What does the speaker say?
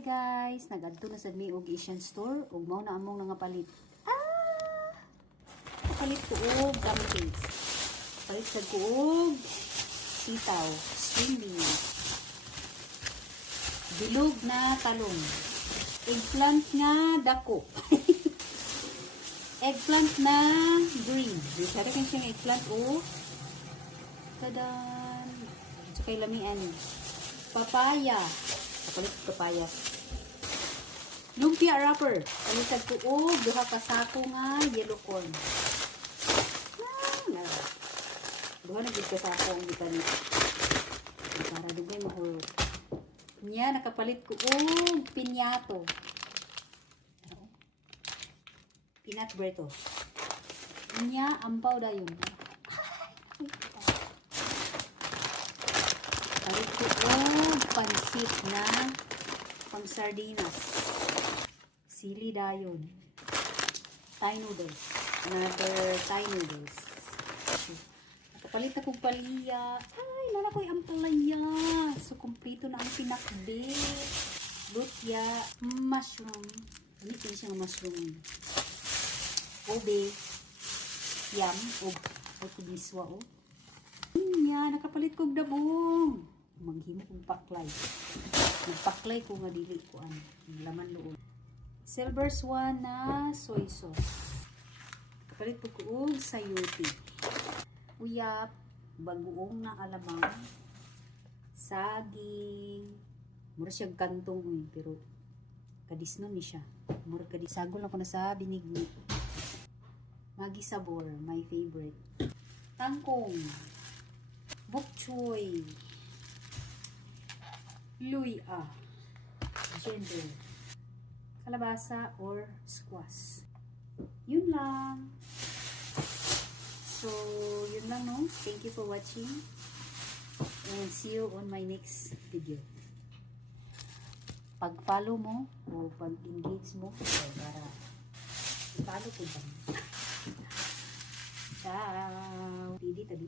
Hi guys, nagadto na sad mi og Asian store ug mao na among nangapalit. Kapalit ko og dumplings. Palit sad ko og sitaw, string beans. Bilog na talong. Eggplant nga dako. Eggplant na green. Bisara kan siyang eggplant o tadan. Sa kay lamian. Papaya. Kapalit ko papaya. Lumpia wrapper. Palitad ko og duha ka sako nga yellow corn. Duha na gid ka sako ang gipalit. Para dugay mahurot. Nya nakapalit ko og pinyato. Peanut butter to. Nya ampaw dayon. Palit ko og pansit na pang sardinas. Sili dayon. Thai noodles. Another Thai noodles. Nakapalit akong palaya. Ay, nana ko'y ampalaya. So, kumplito na ang pinakbit. Lutya. Mushroom. Ano ito siyang mushroom? Ube. Yam. O kubiswa o. Yan, nakapalit kong dabong. Maghimo kong paklay. Magpaklay ko nga dili ko ano. Laman loob. Silver Swan na soy sauce. Nakapalit ko og sayote. Uyap. Bagoong na alamang. Saging. Mura siyang kantong pero kadisnon ni siya. Mura kadis. Sagol ako na sa binigni. Magi sabor. My favorite. Tangkong. Bok choy. Luya. Ginger. Kalabasa or squash. Yun lang. So, yun lang no. Thank you for watching. And see you on my next video. Pag-follow mo o pag-engage mo para i-follow ko ba? Ciao! Pili tabi.